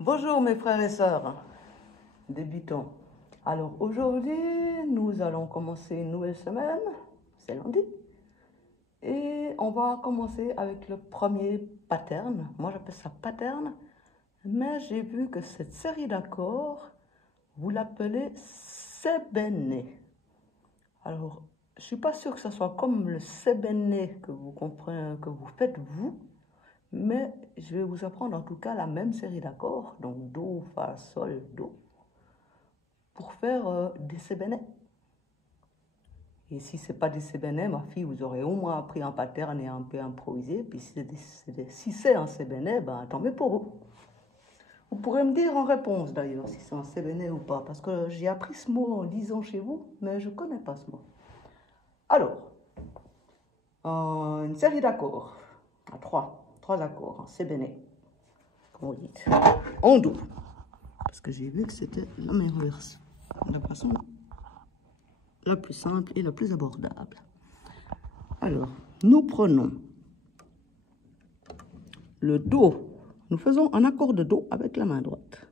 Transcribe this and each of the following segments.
Bonjour mes frères et sœurs, débutants. Alors aujourd'hui, nous allons commencer une nouvelle semaine, c'est lundi. Et on va commencer avec le premier pattern. Moi j'appelle ça pattern, mais j'ai vu que cette série d'accords, vous l'appelez sébené. Alors, je ne suis pas sûre que ce soit comme le sébené que vous comprenez, que vous faites vous. Mais je vais vous apprendre en tout cas la même série d'accords, donc Do, Fa, Sol, Do, pour faire des sébenets. Et si ce n'est pas des sébenets, ma fille, vous aurez au moins appris un pattern et un peu improvisé. Puis si c'est un sébenet, ben, tant mieux pour vous. Vous pourrez me dire en réponse d'ailleurs si c'est un sébenet ou pas, parce que j'ai appris ce mot en 10 ans chez vous, mais je ne connais pas ce mot. Alors, une série d'accords, à trois accords, en sébenet, comme vous dites, en Do, parce que j'ai vu que c'était la meilleure version, la façon la plus simple et la plus abordable. Alors, nous prenons le Do, nous faisons un accord de Do avec la main droite.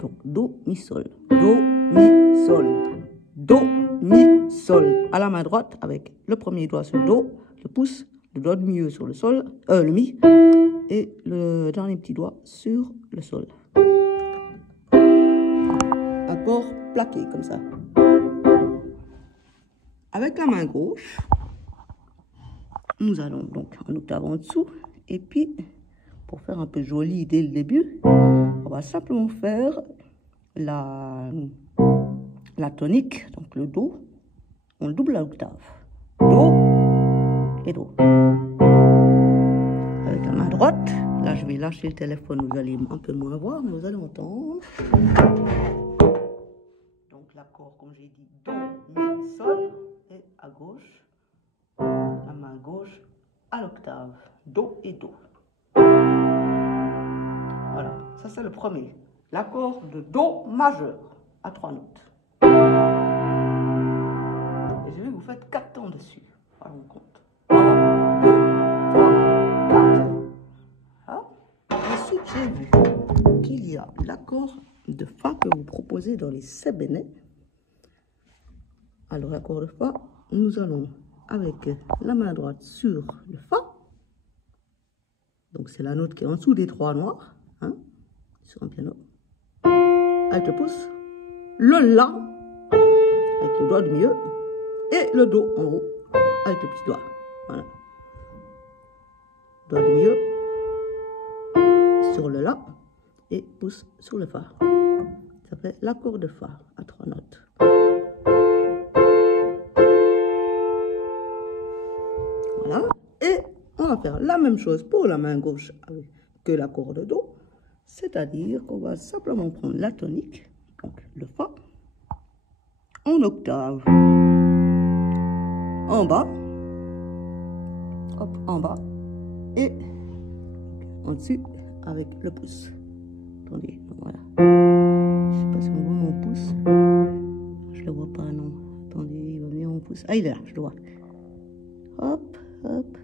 Donc, Do, Mi, Sol, Do, Mi, Sol, Do, Mi, Sol, à la main droite avec le premier doigt sur le Do, le pouce, le doigt de milieu sur le Sol, le Mi, et le dernier petit doigt sur le Sol. Accord plaqué comme ça. Avec la main gauche, nous allons donc en octave en dessous, et puis pour faire un peu joli dès le début, on va simplement faire la tonique, donc le Do, on le double à l'octave. Do et Do. Avec la main droite, là je vais lâcher le téléphone, vous allez un peu moins voir, mais vous allez entendre. Donc l'accord, comme j'ai dit, Do, Mi, Sol, et à gauche, la main gauche à l'octave, Do et Do. Voilà, ça c'est le premier. L'accord de Do majeur à 3 notes. Et j'ai vu que vous faites 4 temps dessus. Alors on compte. 1, 2, 3, 4. Ensuite, j'ai vu qu'il y a l'accord de Fa que vous proposez dans les sébenets. Alors, l'accord de Fa, nous allons avec la main droite sur le Fa. Donc, c'est la note qui est en dessous des 3 noirs, hein, sur un piano. Avec le pouce, le La, avec le doigt du milieu, et le Do en haut, avec le petit doigt. Voilà. Doigt du milieu sur le La, et pouce sur le Fa. Ça fait l'accord de Fa à 3 notes. Voilà. Et on va faire la même chose pour la main gauche que l'accord de Do. C'est-à-dire qu'on va simplement prendre la tonique, donc le Fa, en octave. En bas. Hop, en bas. Et en dessus avec le pouce. Attendez, voilà. Je sais pas si on voit mon pouce. Je le vois pas, non. Attendez, il va venir mon pouce. Ah, il est là, je le vois. Hop, hop.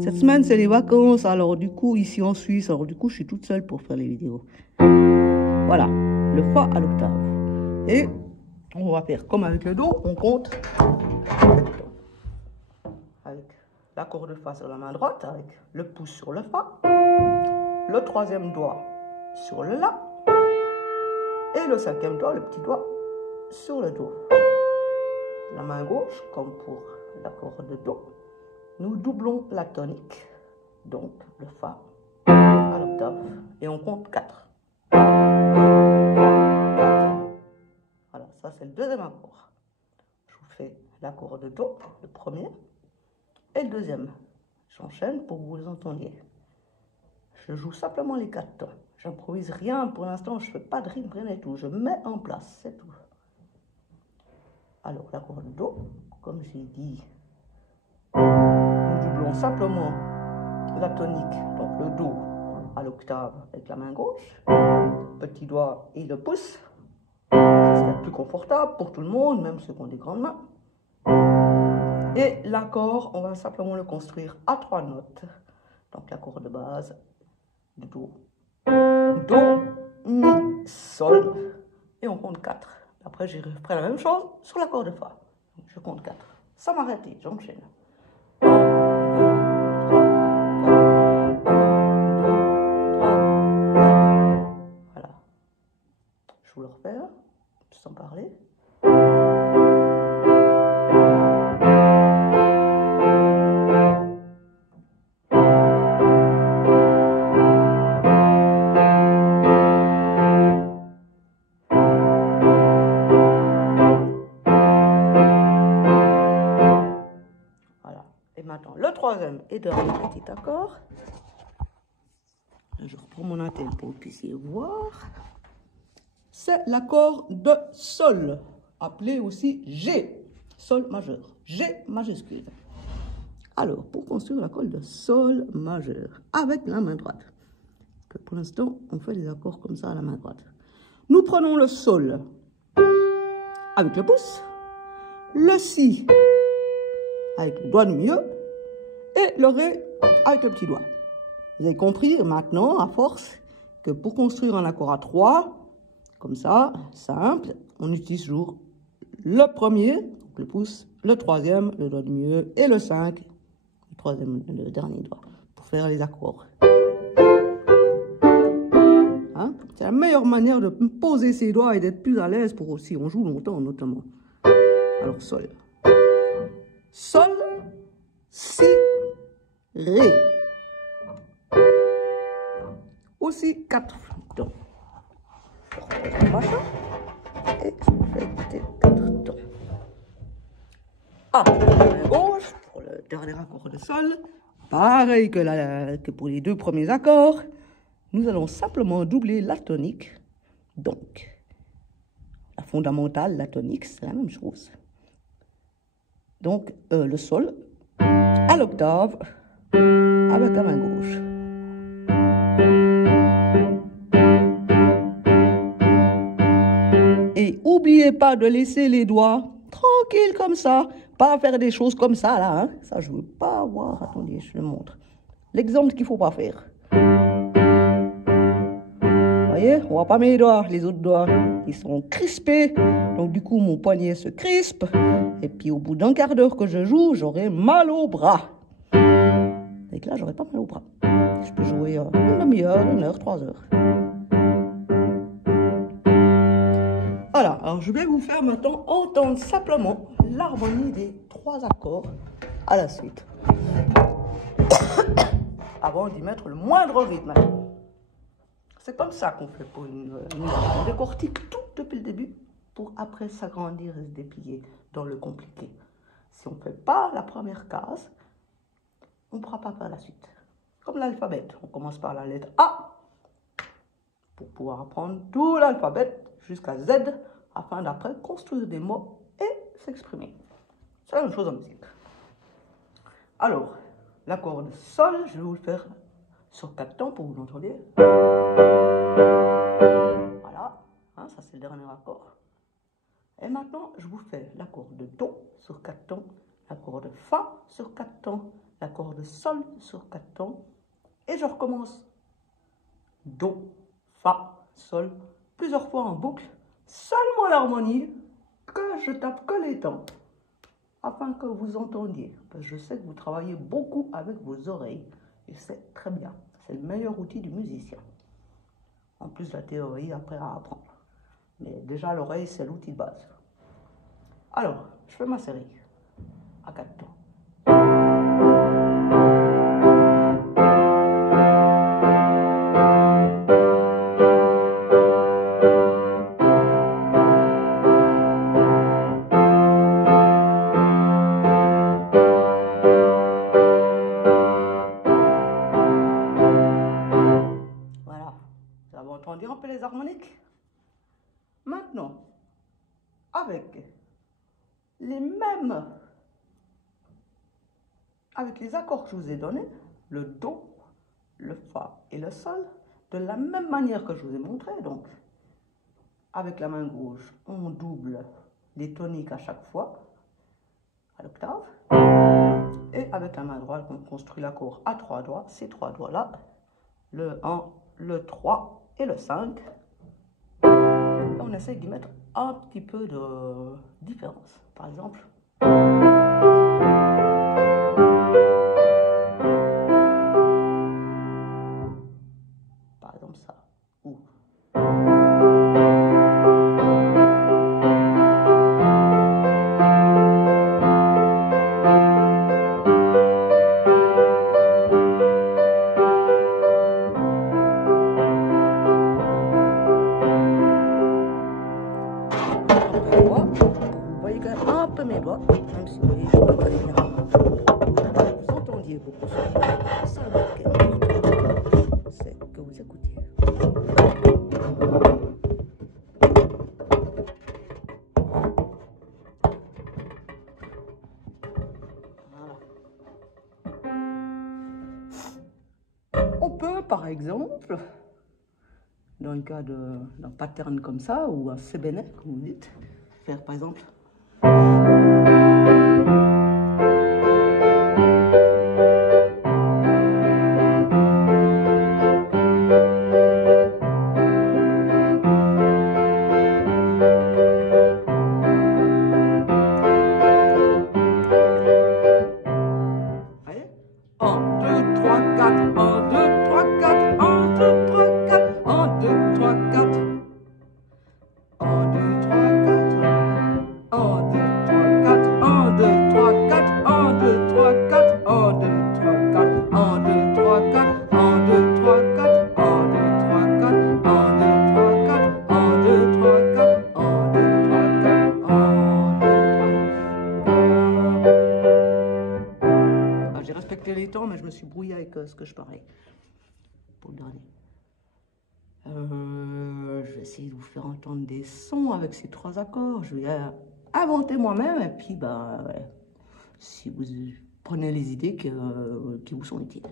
Cette semaine, c'est les vacances. Alors, du coup, ici en Suisse, alors du coup, je suis toute seule pour faire les vidéos. Voilà, le Fa à l'octave. Et on va faire comme avec le Do, on compte. Avec l'accord de Fa sur la main droite, avec le pouce sur le Fa, le troisième doigt sur le La, et le cinquième doigt, le petit doigt, sur le Do. La main gauche, comme pour l'accord de Do, nous doublons la tonique, donc le Fa à l'octave, et on compte 4. 1, 2, 3, 4. Voilà, ça c'est le deuxième accord. Je vous fais l'accord de Do, le premier, et le deuxième. J'enchaîne pour que vous les entendiez. Je joue simplement les 4 temps. J'improvise rien pour l'instant, je ne fais pas de rythme, rien et tout. Je mets en place, c'est tout. Alors, l'accord de Do, comme j'ai dit, nous doublons simplement la tonique, donc le Do à l'octave avec la main gauche, petit doigt et le pouce. Ça serait plus confortable pour tout le monde, même ceux qui ont des grandes mains. Et l'accord, on va simplement le construire à 3 notes. Donc l'accord de base, Do, Do, Mi, Sol, et on compte 4. Après, je reprends la même chose sur l'accord de Fa. Donc, je compte 4. Sans m'arrêter, j'enchaîne. 1, 2, 3, 4. Voilà. Je vous le refais, sans parler. Et maintenant, le troisième et dernier petit accord. Je reprends mon attel pour que vous puissiez voir. C'est l'accord de Sol, appelé aussi G, Sol majeur, G majuscule. Alors, pour construire l'accord de Sol majeur, avec la main droite, parce que pour l'instant, on fait des accords comme ça à la main droite. Nous prenons le Sol avec le pouce, le Si avec le doigt du milieu et le Ré avec le petit doigt. Vous avez compris maintenant, à force, que pour construire un accord à 3, comme ça, simple, on utilise toujours le premier, donc le pouce, le troisième, le doigt du milieu, et le 5, le troisième, le dernier doigt, pour faire les accords. Hein? C'est la meilleure manière de poser ses doigts et d'être plus à l'aise pour aussi, on joue longtemps notamment. Alors, Sol. Sol, Si, Ré. Aussi 4 temps. Et je vous fais écouter 4 temps. Ah, la gauche, pour le dernier accord de Sol, pareil que pour les deux premiers accords, nous allons simplement doubler la tonique. Donc, la fondamentale, la tonique, c'est la même chose. Donc, le Sol à l'octave avec la main gauche. Et n'oubliez pas de laisser les doigts tranquilles comme ça, pas faire des choses comme ça là. Hein. Ça, je ne veux pas voir. Attendez, je le montre. L'exemple qu'il ne faut pas faire. Vous voyez, on ne voit pas mes doigts, les autres doigts, ils sont crispés. Donc du coup, mon poignet se crispe. Et puis au bout d'un quart d'heure que je joue, j'aurai mal au bras. Et là, j'aurai pas mal au bras. Je peux jouer une demi-heure, 1 heure, 3 heures. Voilà, alors je vais vous faire maintenant entendre simplement l'harmonie des 3 accords à la suite. Avant d'y mettre le moindre rythme. C'est comme ça qu'on fait pour une musique. On décortique tout depuis le début pour après s'agrandir et se déplier dans le compliqué. Si on ne fait pas la première case, on ne pourra pas faire la suite. Comme l'alphabet, on commence par la lettre A pour pouvoir apprendre tout l'alphabet jusqu'à Z afin d'après construire des mots et s'exprimer. C'est la même chose en musique. Alors, l'accord de Sol, je vais vous le faire sur 4 temps pour que vous l'entendiez. Voilà, hein, ça c'est le dernier accord. Et maintenant, je vous fais l'accord de Do sur 4 temps, l'accord de Fa sur 4 temps, l'accord de Sol sur 4 temps, et je recommence. Do, Fa, Sol, plusieurs fois en boucle, seulement l'harmonie, que je tape que les temps, afin que vous entendiez. Parce que je sais que vous travaillez beaucoup avec vos oreilles, et c'est très bien. C'est le meilleur outil du musicien. En plus, la théorie après à apprendre. Mais déjà, l'oreille, c'est l'outil de base. Alors, je fais ma série à 4 temps. Voilà, vous avez entendu un peu les harmoniques? Maintenant, avec les accords que je vous ai donnés, le Do, le Fa et le Sol, de la même manière que je vous ai montré, donc avec la main gauche, on double les toniques à chaque fois. à l'octave. Et avec la main droite, on construit l'accord à 3 doigts, ces 3 doigts-là, le 1, le 3 et le 5. Et on essaie d'y mettre un petit peu de différence. Par exemple, ça. Ou vous voyez quand même un peu mes doigts, même si vous voyez, je peux très bien. Vous entendiez beaucoup ça. Ça, c'est que vous écoutiez. Voilà. On peut, par exemple, dans le cas d'un pattern comme ça, ou un sébenet, comme vous dites, faire par exemple. Allez. 1, 2, 3, 4, 1, 2, 3, 4, 1, 2, 3, 4, 1, 2, 3, 4. 1, 2, 3, 4, 1, 2, 3, 4, 1, 2, 3, 4, 1, 2, 3, 4, 1, 2, 3, 4, 1, 2, 3, 4, 1, 2, 3, 4, 1, 2, 3, 4, 1, 2, 3, 4, 1, 2, 3, 4, 1, 2, 3, 4, 1, 2, 3. J'ai respecté les temps, mais je me suis brouillé avec ce que je parlais pour le dernier. Je vais essayer de vous faire entendre des sons avec ces 3 accords. Je vais inventer moi-même et puis ouais, si vous prenez les idées qui vous sont utiles.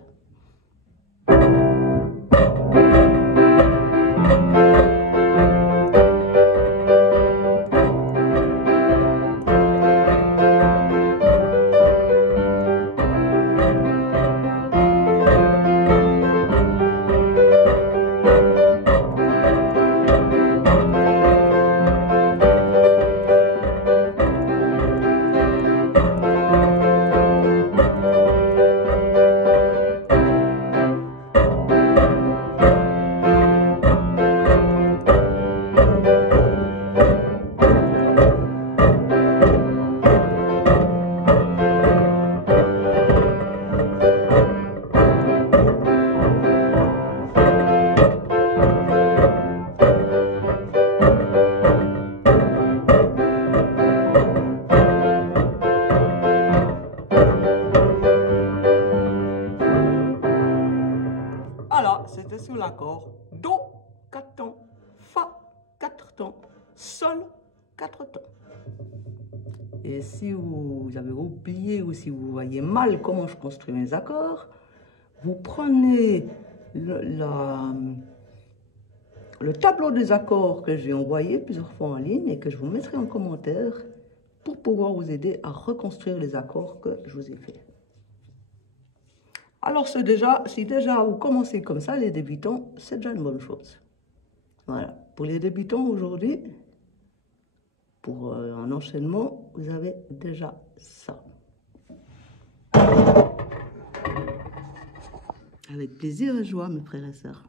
Voilà, c'était sur l'accord Do, 4 temps, Fa, 4 temps, Sol, 4 temps. Et si vous avez oublié ou si vous voyez mal comment je construis mes accords, vous prenez le tableau des accords que j'ai envoyé plusieurs fois en ligne et que je vous mettrai en commentaire pour pouvoir vous aider à reconstruire les accords que je vous ai fait. Alors, si déjà vous commencez comme ça, les débutants, c'est déjà une bonne chose. Voilà. Pour les débutants aujourd'hui, pour un enchaînement, vous avez déjà ça. Avec plaisir et joie, mes frères et sœurs.